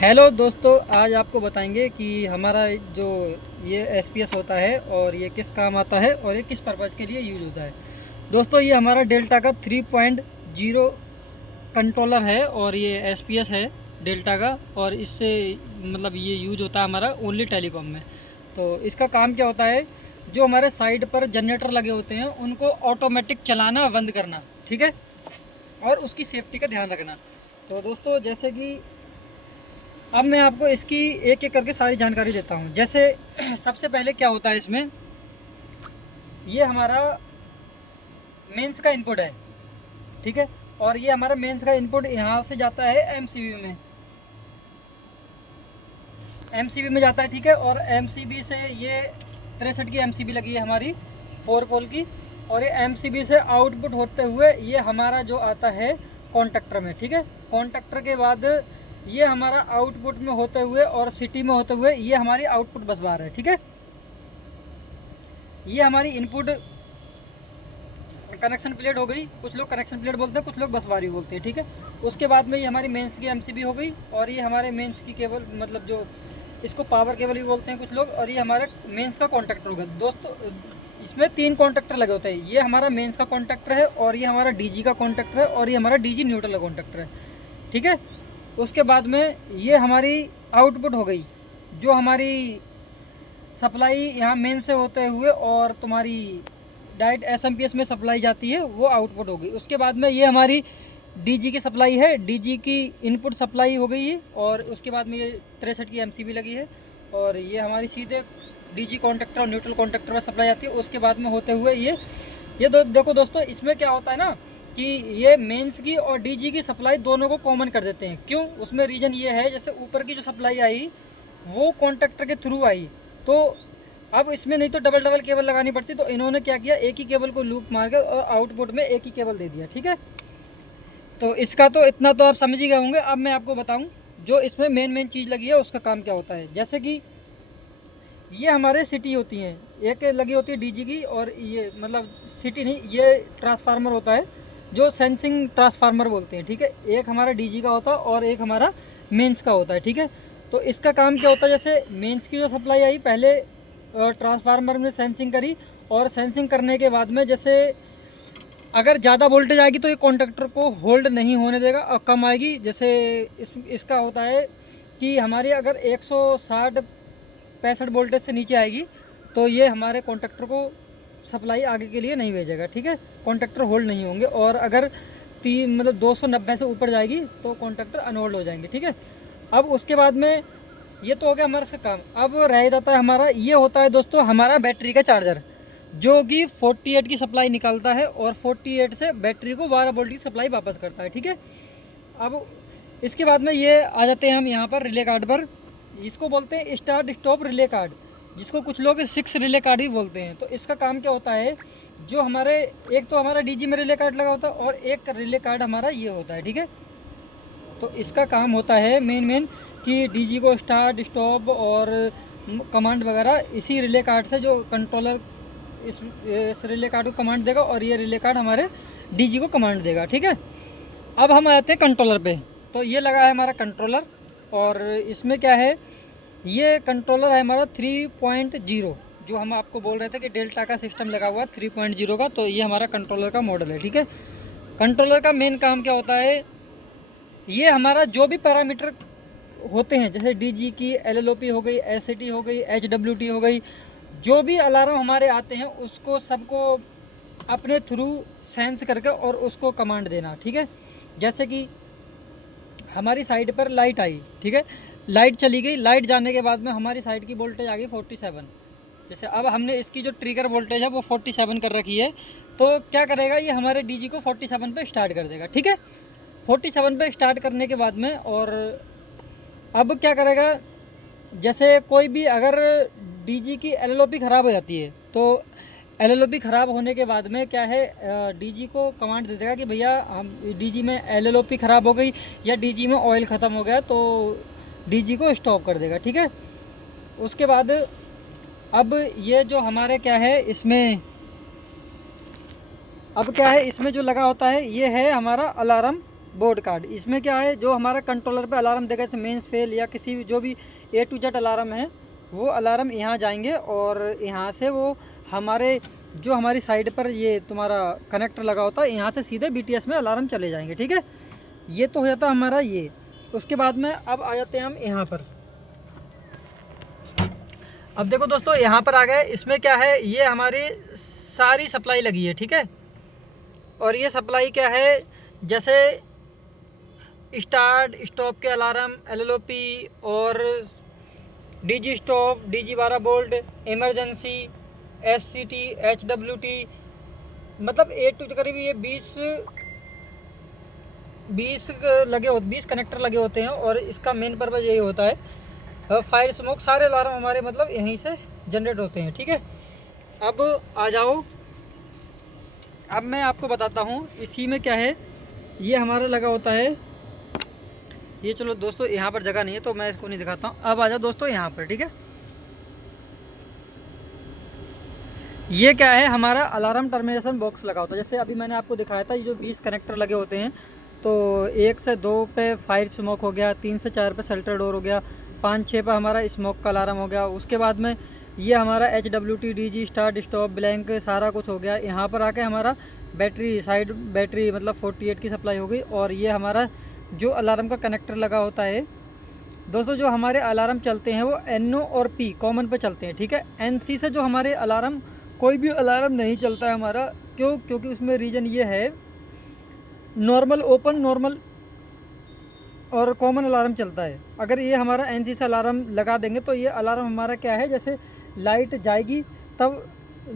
Hello दोस्तों, आज आपको बताएंगे कि हमारा जो ये एसपीएस होता है और ये किस काम आता है और ये किस पर्पज़ के लिए यूज़ होता है। दोस्तों, ये हमारा डेल्टा का 3.0 कंट्रोलर है और ये एसपीएस है डेल्टा का, और इससे मतलब ये यूज होता है हमारा ओनली टेलीकॉम में। तो इसका काम क्या होता है, जो हमारे साइड पर जनरेटर लगे होते हैं उनको ऑटोमेटिक चलाना बंद करना, ठीक है, और उसकी सेफ्टी का ध्यान रखना। तो दोस्तों, जैसे कि अब मैं आपको इसकी एक एक करके सारी जानकारी देता हूँ। जैसे सबसे पहले क्या होता है इसमें, ये हमारा मेंस का इनपुट है, ठीक है, और ये हमारा मेंस का इनपुट यहाँ से जाता है एमसीबी में जाता है, ठीक है। और एमसीबी से ये 63 की एमसीबी लगी है हमारी 4 पोल की, और ये एमसीबी से आउटपुट होते हुए ये हमारा जो आता है कॉन्टैक्टर में, ठीक है। कॉन्टैक्टर के बाद ये हमारा आउटपुट में होते हुए और सिटी में होते हुए ये हमारी आउटपुट बस बार है, ठीक है। ये हमारी इनपुट कनेक्शन प्लेट हो गई, कुछ लोग कनेक्शन प्लेट बोलते हैं, कुछ लोग बस बारी बोलते हैं, ठीक है। उसके बाद में ये हमारी मेंस की एमसीबी हो गई, और ये हमारे मेंस की केबल, मतलब जो इसको पावर केबल भी बोलते हैं कुछ लोग, और ये हमारे मेंस का कॉन्टैक्टर होगा। दोस्तों, इसमें 3 कॉन्टैक्टर लगे होते हैं। ये हमारा मेंस का कॉन्टैक्टर है, और ये हमारा डीजी का कॉन्टैक्टर है, और ये हमारा डीजी न्यूट्रल का कॉन्टैक्टर है, ठीक है। उसके बाद में ये हमारी आउटपुट हो गई, जो हमारी सप्लाई यहाँ मेन से होते हुए और तुम्हारी डायरेक्ट एसएमपीएस में सप्लाई जाती है, वो आउटपुट हो गई। उसके बाद में ये हमारी डीजी की सप्लाई है, डीजी की इनपुट सप्लाई हो गई है, और उसके बाद में ये 63 की एमसीबी लगी है, और ये हमारी सीधे डीजी कॉन्टैक्टर और न्यूट्रल कॉन्टैक्टर में सप्लाई आती है। उसके बाद में होते हुए ये देखो दोस्तों, इसमें क्या होता है ना कि ये मेंस की और डीजी की सप्लाई दोनों को कॉमन कर देते हैं। क्यों? उसमें रीज़न ये है, जैसे ऊपर की जो सप्लाई आई वो कॉन्टैक्टर के थ्रू आई, तो अब इसमें नहीं तो डबल डबल केबल लगानी पड़ती, तो इन्होंने क्या किया, एक ही केबल को लूप मारकर और आउटपुट में एक ही केबल दे दिया, ठीक है। तो इसका तो इतना तो आप समझ ही गए होंगे। अब मैं आपको बताऊं जो इसमें मेन चीज़ लगी है उसका काम क्या होता है। जैसे कि ये हमारे सिटी होती हैं, एक लगी होती है डीजी की, और ये मतलब सिटी नहीं, ये ट्रांसफार्मर होता है जो सेंसिंग ट्रांसफार्मर बोलते हैं, ठीक है। एक हमारा डीजी का होता है और एक हमारा मेंस का होता है, ठीक है। तो इसका काम क्या होता है, जैसे मेंस की जो सप्लाई आई पहले ट्रांसफार्मर में सेंसिंग करी, और सेंसिंग करने के बाद में जैसे अगर ज़्यादा वोल्टेज आएगी तो ये कॉन्टैक्टर को होल्ड नहीं होने देगा, और कम आएगी, जैसे इसका होता है कि हमारी अगर 160-65 वोल्टेज से नीचे आएगी तो ये हमारे कॉन्टैक्टर को सप्लाई आगे के लिए नहीं भेजेगा, ठीक है। कॉन्टैक्टर होल्ड नहीं होंगे, और अगर 290 से ऊपर जाएगी तो कॉन्टैक्टर अनहोल्ड हो जाएंगे, ठीक है। अब उसके बाद में ये तो हो गया हमारा काम। अब रह जाता है हमारा, ये होता है दोस्तों हमारा बैटरी का चार्जर, जो कि 48 की सप्लाई निकालता है और 48 से बैटरी को 12 वोल्ट की सप्लाई वापस करता है, ठीक है। अब इसके बाद में ये आ जाते हैं हम यहाँ पर रिले कार्ड पर। इसको बोलते हैं स्टार्ट स्टॉप रिले कार्ड, जिसको कुछ लोग 6 रिले कार्ड भी बोलते हैं। तो इसका काम क्या होता है, जो हमारे एक तो हमारा डीजी में रिले कार्ड लगा होता है, और एक रिले कार्ड हमारा ये होता है, ठीक है। तो इसका काम होता है मेन कि डीजी को स्टार्ट स्टॉप और कमांड वगैरह इसी रिले कार्ड से, जो कंट्रोलर इस रिले कार्ड को कमांड देगा, और ये रिले कार्ड हमारे डीजी को कमांड देगा, ठीक है। अब हम आते हैं कंट्रोलर पे। तो ये लगा है हमारा कंट्रोलर, और इसमें क्या है, ये कंट्रोलर है हमारा 3.0, जो हम आपको बोल रहे थे कि डेल्टा का सिस्टम लगा हुआ है 3.0 का। तो ये हमारा कंट्रोलर का मॉडल है, ठीक है। कंट्रोलर का मेन काम क्या होता है, ये हमारा जो भी पैरामीटर होते हैं, जैसे डीजी की एलएलओपी हो गई, एसएटी हो गई, एचडब्ल्यूटी हो गई, जो भी अलार्म हमारे आते हैं उसको सबको अपने थ्रू सेंस करके और उसको कमांड देना, ठीक है। जैसे कि हमारी साइड पर लाइट आई, ठीक है, लाइट चली गई, लाइट जाने के बाद में हमारी साइड की वोल्टेज आ गई 47। जैसे अब हमने इसकी जो ट्रिगर वोल्टेज है वो 47 कर रखी है, तो क्या करेगा, ये हमारे डीजी को 47 पे स्टार्ट कर देगा, ठीक है। 47 पे स्टार्ट करने के बाद में, और अब क्या करेगा, जैसे कोई भी अगर डीजी की एलएलओपी ख़राब हो जाती है, तो एलएलओपी ख़राब होने के बाद में क्या है, डीजी को कमांड दे देगा कि भैया हम डीजी में एलएलओपी ख़राब हो गई या डीजी में ऑयल ख़त्म हो गया, तो डीजी को स्टॉप कर देगा, ठीक है। उसके बाद अब ये जो हमारे क्या है इसमें, अब क्या है इसमें जो लगा होता है, ये है हमारा अलार्म बोर्ड कार्ड। इसमें क्या है, जो हमारा कंट्रोलर पे अलार्म देगा, जैसे मेंस फेल या किसी भी जो भी A to Z अलार्म है, वो अलार्म यहाँ जाएंगे और यहाँ से वो हमारे जो हमारी साइड पर ये तुम्हारा कनेक्टर लगा होता है, यहाँ से सीधे BTS में अलार्म चले जाएंगे। ठीक है, ये तो हो जाता हमारा ये। उसके बाद में अब आ जाते हैं हम यहाँ पर। अब देखो दोस्तों, यहाँ पर आ गए। इसमें क्या है, ये हमारी सारी सप्लाई लगी है। ठीक है, और ये सप्लाई क्या है, जैसे स्टार्ट स्टॉप के अलार्म, LLOP और DG stop, DG 12 volt, emergency, SCT, HWT, मतलब A to करीब ये 20 20 कनेक्टर लगे होते हैं। और इसका मेन पर्पज़ यही होता है, फायर स्मोक, सारे अलार्म हमारे मतलब यहीं से जनरेट होते हैं। ठीक है, अब आ जाओ, अब मैं आपको बताता हूँ इसी में क्या है। ये हमारा लगा होता है ये, चलो दोस्तों यहाँ पर जगह नहीं है तो मैं इसको नहीं दिखाता हूँ। अब आ जाओ दोस्तों यहाँ पर। ठीक है, ये क्या है, हमारा अलार्म टर्मिनेशन बॉक्स लगा होता है। जैसे अभी मैंने आपको दिखाया था, ये जो 20 कनेक्टर लगे होते हैं, तो 1 से 2 पे फायर स्मोक हो गया, 3 से 4 पे शेल्टर डोर हो गया, 5-6 पे हमारा स्मोक का अलार्म हो गया। उसके बाद में ये हमारा HWT, DG start stop blank सारा कुछ हो गया। यहाँ पर आके हमारा बैटरी साइड बैटरी मतलब 48 की सप्लाई हो गई। और ये हमारा जो अलार्म का कनेक्टर लगा होता है दोस्तों, जो हमारे अलार्म चलते हैं वो NO और P कॉमन पे चलते हैं। ठीक है, NC से जो हमारे अलार्म कोई भी अलार्म नहीं चलता है हमारा, क्योंकि उसमें रीज़न ये है, नॉर्मल, ओपन, नॉर्मल और कॉमन अलार्म चलता है। अगर ये हमारा NC से अलार्म लगा देंगे तो ये अलार्म हमारा क्या है, जैसे लाइट जाएगी तब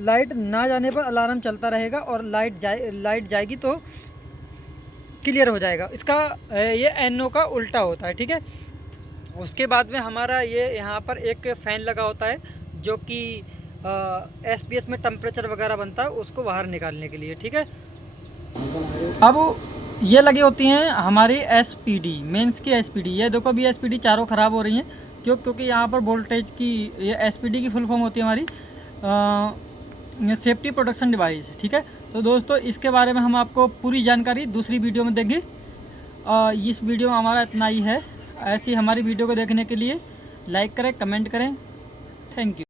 लाइट ना जाने पर अलार्म चलता रहेगा, और लाइट जाएगी तो क्लियर हो जाएगा। इसका ये NO का उल्टा होता है। ठीक है, उसके बाद में हमारा ये यहाँ पर एक फ़ैन लगा होता है, जो कि SPS में टेम्परेचर वगैरह बनता है, उसको बाहर निकालने के लिए। ठीक है, अब ये लगी होती हैं हमारी SPD, मेंस की SPD। ये देखो अभी SPD चारों ख़राब हो रही हैं, क्योंकि यहाँ पर वोल्टेज की, ये SPD की फुल फॉर्म होती है हमारी सेफ्टी प्रोटेक्शन डिवाइस। ठीक है, तो दोस्तों इसके बारे में हम आपको पूरी जानकारी दूसरी वीडियो में देंगे। इस वीडियो में हमारा इतना ही है। ऐसी हमारी वीडियो को देखने के लिए लाइक करें, कमेंट करें। Thank you.